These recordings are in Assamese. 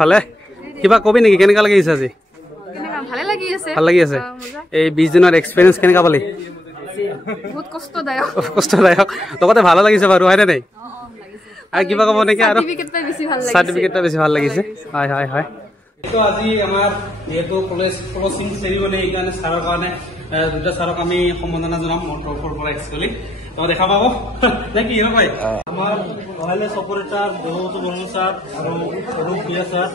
ভালে কিবা কবি নেকি কেনেকা লাগি আছে আজি ভালে লাগি আছে ভাল লাগি আছে এই 20 দিনৰ এক্সপেৰিয়েন্স কেনেকা পালি বহুত কষ্টদায়ক লগতে ভালো লাগিছে বাৰু হয় নাই আৰু কিবা কব নেকি আৰু সাৰ্টিফিকেটটা বেশি ভালো লাগিছে হয় হয় হয় তো আজি আমাৰ যেহেতু কলেজ ক্লোজিং সেৰিমনি এইখানে সাৰৰ কাৰণে দুটা সাৰক আমি সম্বৰ্ধনা জনাম মোৰ তৰফৰ পৰা একচুয়ালি তো দেখা পাব নাকি হয় আমাৰ ওয়াইৰলেস অপাৰেটৰ দেবব্ৰত বৰ্মন স্যাৰ আৰু অৰূপ প্ৰিয়া স্যাৰ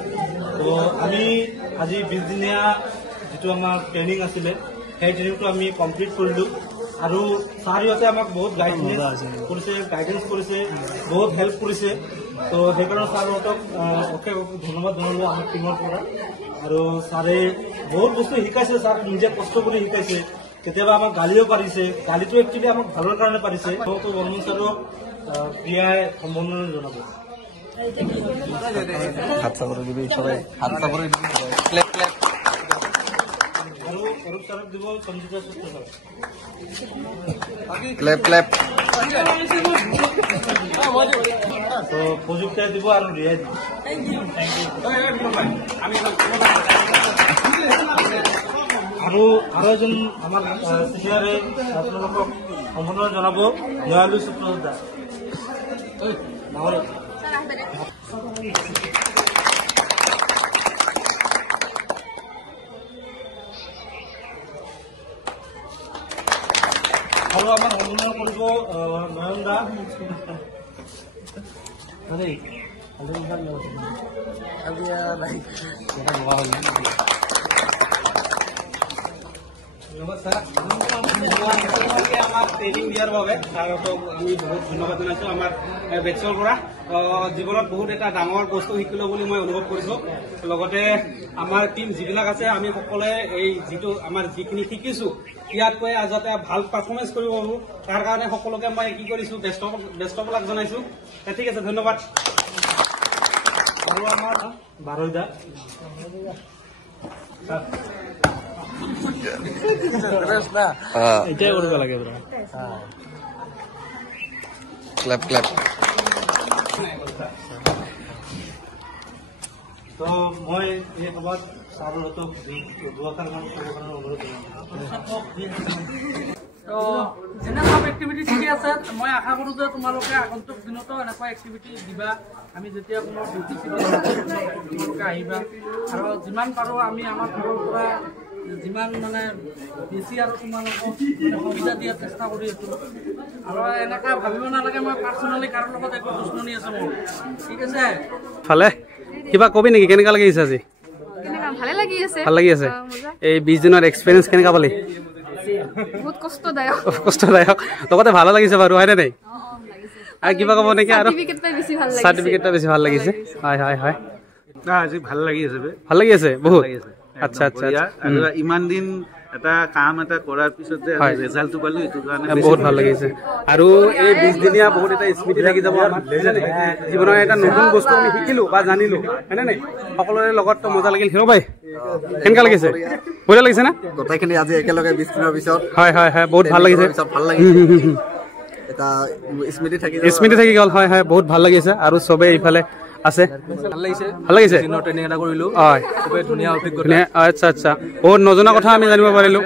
তো আমি আজি 20 দিনীয়া যেটো আমাৰ ট্ৰেইনিং আছিল সেই ট্ৰেইনিংটো আমি কমপ্লিট কৰিলো আৰু ছাৰহঁতে আমাক বহুত গাইডেন্স কৰিছে বহুত হেল্প কৰিছে তো সেইকাৰণে ছাৰহঁতক অশেষ ধন্যবাদ জনালো আমাৰ টিমৰ পৰা আৰু ছাৰে বহুত বস্তু শিকাইছে ছাৰ নিজে কষ্ট কৰি শিকাইছে কেতিয়াবা আমাক গালিও পাৰিছে গালিটো একচুৱেলি আমাক ভালৰ কাৰণে পাৰিছে তো বৰ্মন ছাৰক প্ৰিয়াই সম্বৰ্ধনা জনাব হাত চাপৰি দিবি সবাই হাত চাপৰি দিবি ক্লেপ ক্লেপ আৰু অৰূপ ছাৰক দিব সঞ্জিতা সুস্থ ছাৰ ক্লেপ ক্লেপ তো প্ৰযুক্তি দিব আৰ ৰিয়াই দিব আৰু এজন আমাৰ সিনিয়ৰে আপোনালোকক সম্বৰ্ধনা জনাব দয়ালু সুপ্ৰসাদ দাস আৰু আমাৰ সম্বৰ্ধনা কৰিব নয়ন দা নমস্কাৰ আমাক ট্ৰেইনিং দিয়াৰ বাবে ছাৰহঁতক আমি বহুত ধন্যবাদ জনাইছোঁ আমাৰ বেটছৰ পৰা জীৱনত বহুত এটা ডাঙৰ বস্তু শিকিলোঁ বুলি মই অনুভৱ কৰিছোঁ লগতে আমাৰ টিম যিবিলাক আছে আমি সকলোৱে এই যিটো আমাৰ যিখিনি শিকিছোঁ ইয়াতকৈ যাতে ভাল পাৰফৰ্মেঞ্চ কৰিব পাৰোঁ তাৰ কাৰণে সকলোকে মই কি কৰিছোঁ বেষ্টবিলাক জনাইছোঁ ঠিক আছে ধন্যবাদ আৰু আমাৰ বাৰৈদা এটাই কৰিব লাগে ক্লেপ ক্লেপ তো মই এই সময়ত ছাৰহঁতক দুআষাৰ গান ক'বৰ কাৰণে অনুৰোধ যেনে সব এক্টিভিটি ঠিকে আছে মই আশা কৰোঁ যে তোমালোকে আগন্তুক দিনতো এনেকুৱা এক্টিভিটি দিবা আমি যেতিয়া কোনো ডিউটি তোমালোকে আহিবা আৰু যিমান পাৰোঁ আমি আমাৰ ফালৰ পৰা যিমান মানে বেছি আৰু তোমালোকক সুবিধা দিয়াৰ চেষ্টা কৰি আছোঁ আৰু এনেকৈ ভাবিব নালাগে মই পাৰ্চনেলি কাৰোৰ লগত একো দুশ্মনি আছে মোৰ ঠিক আছে ভালে কিবা কবি নেকি কেনেকা লাগি আছে আজি ভালে লাগি আছে ভাল লাগি আছে এই 20 দিনৰ এক্সপেৰিয়েন্স কেনেকা পালি বহুত কষ্টদায়ক লগতে ভালো লাগিছে বাৰু হয় নাই আৰু কিবা কব নেকি আৰু সার্টিফিকেটটা বেশি ভাল লাগিছে হয় হয় হয় আজি ভাল লাগি আছে বহুত আচ্ছা আচ্ছা আৰু ইমান দিন এটা কাম এটা কৰাৰ পিছত যে ৰিজাল্টটো পালো এটো কাৰণে বহুত ভাল লাগিছে আৰু এই 20 দিনীয়া বহুত এটা স্মৃতি থাকি যাব আমাৰ জীৱনৰ এটা নতুন বস্তু আমি শিকিলো বা জানিলো হয় নাই সকলোৰে লগত তো মজা লাগিল হিৰো ভাই কেনেকা লাগিছে বঢ়িয়া লাগিছে না গোটেইখিনি আজি একেলগে 20 দিনৰ পিছত হয় হয় হয় বহুত ভাল লাগিছে ভাল লাগিছে এটা স্মৃতি থাকি গ'ল হয় হয় বহুত ভাল লাগিছে আৰু সবে ইফালে আছে ভাল লাগিছে দিনৰ ট্ৰেইনিং এটা কৰিলো হয় খুবেই ধুনীয়া অভিজ্ঞতা আচ্ছা আচ্ছা বহুত নজনা কথা আমি জানিব পাৰিলো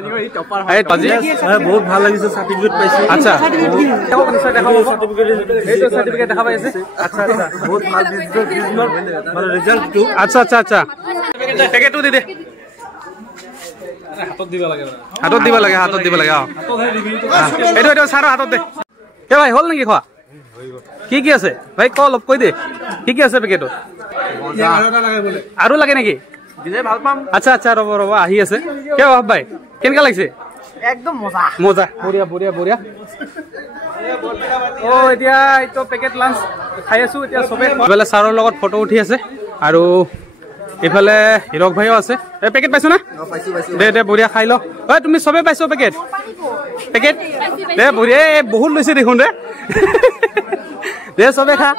বহুত ভাল লাগিছে সাৰ্টিফিকেট পাইছো আচ্ছা সাৰ্টিফিকেট দেখা পাইছে আচ্ছা আচ্ছা বহুত ভাল মানে ৰিজাল্টটো আচ্ছা আচ্ছা আচ্ছা পেকেটটো দি দে হাতত দিব লাগে এইটো ছাৰৰ হাতত দে এ ভাই হ'ল নেকি খোৱা কি আছে ভাই ক অলপ কৈ দে কি আছে পেকেটত আৰু লাগে নেকি ভাল পাম আচ্ছা আচ্ছা ৰ'ব আহি আছে কিয় ভাই কেনেকা লাগিছে একদম মজা বঢ়িয়া এতিয়া এইটো পেকেট লাঞ্চ খাই আছো এতিয়া চবে ইফালে ছাৰৰ লগত ফটো উঠি আছে আৰু ইফালে হিৰক ভাইও আছে পেকেট পাইছো না দে বঢ়িয়া খাই ল তুমি চবে পাইছো পেকেট দে বঢ়িয়া বহুত লৈছে দেখোন দে চবে খা